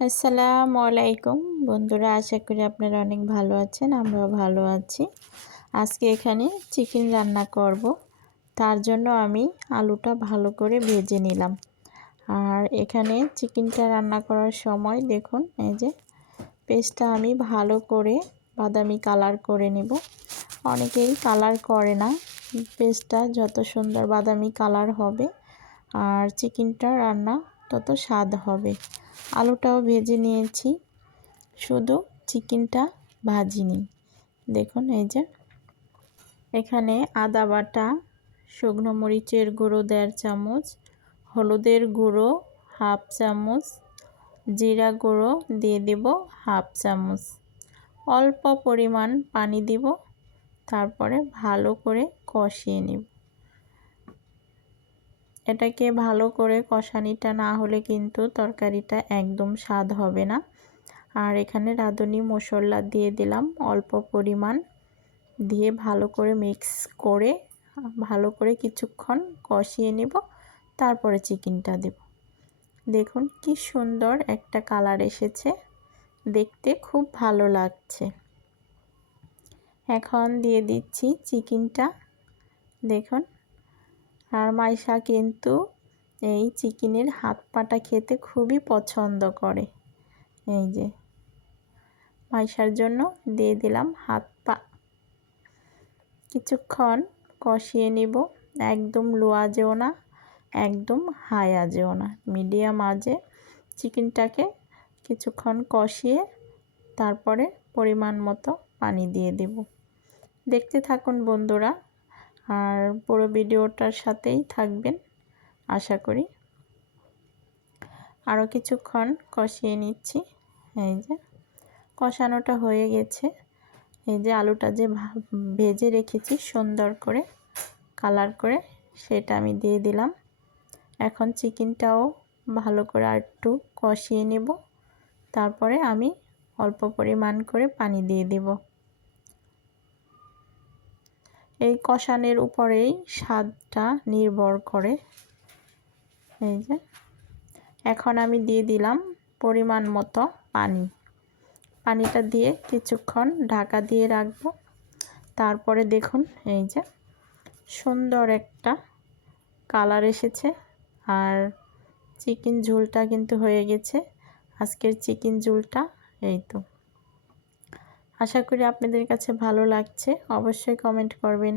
আসসালামু আলাইকুম বন্ধুরা, আশা করি আপনারা অনেক ভালো আছেন। আমরাও ভালো আছি। আজকে এখানে চিকেন রান্না করব। তার জন্য আমি আলুটা ভালো করে ভেজে নিলাম। আর এখানে চিকেনটা রান্না করার সময় দেখুন, এই যে পেস্টটা আমি ভালো করে বাদামি কালার করে নেব। অনেকেই কালার করে না। পেস্টটা যত সুন্দর বাদামি কালার হবে আর চিকেনটা রান্না তত স্বাদ হবে। আলুটাও ভেজে নিয়েছি, শুধু চিকেনটা ভাজিনি। দেখুন, এই যে এখানে আদা বাটা, শুকনো মরিচের গুঁড়ো 1.5 চামচ, হলুদের গুঁড়ো 1/2 চামচ, জিরা গুঁড়ো দিয়ে দেব 1/2 চামচ, অল্প পরিমাণ পানি দিব। তারপরে ভালো করে কষিয়ে নেব। এটাকে ভালো করে কষানিটা না হলে কিন্তু তরকারিটা একদম স্বাদ হবে না। আর এখানে রাঁধুনি মশলা দিয়ে দিলাম অল্প পরিমাণ, দিয়ে ভালো করে মিক্স করে ভালো করে কিছুক্ষণ কষিয়ে নেব। তারপরে চিকেনটা দেব। দেখুন কি সুন্দর একটা কালার এসেছে, দেখতে খুব ভালো লাগছে। এখন দিয়ে দিচ্ছি চিকেনটা। দেখুন, আর মাইশা কিন্তু এই চিকেনের হাত পাটা খেতে খুবই পছন্দ করে। এই যে মাইশার জন্য দিয়ে দিলাম হাত পা। কিছুক্ষণ কষিয়ে নেব। একদম লো আঁচেও না, একদম হাই আঁচেও না, মিডিয়াম আঁচে চিকেনটাকে কিছুক্ষণ কষিয়ে তারপরে পরিমাণ মতো পানি দিয়ে দেব। দেখতে থাকুন বন্ধুরা, আর পুরো ভিডিওটার সাথেই থাকবেন আশা করি। আরও কিছুক্ষণ কষিয়ে নিচ্ছি। এই যে কষানোটা হয়ে গেছে। এই যে আলুটা যে ভেজে রেখেছি সুন্দর করে কালার করে, সেটা আমি দিয়ে দিলাম। এখন চিকেনটাও ভালো করে আর একটু কষিয়ে নেব। তারপরে আমি অল্প পরিমাণ করে পানি দিয়ে দেব। এই কষানোর উপরেই স্বাদটা নির্ভর করে। এই যে এখন আমি দিয়ে দিলাম পরিমাণ মতো পানি। পানিটা দিয়ে কিছুক্ষণ ঢাকা দিয়ে রাখবো। তারপরে দেখুন, এই যে সুন্দর একটা কালার এসেছে। আর চিকেন ঝোলটা কিন্তু হয়ে গেছে। আজকের চিকেন ঝোলটা এই তো। আশা করি আপনাদের কাছে ভালো লাগছে। অবশ্যই কমেন্ট করবেন।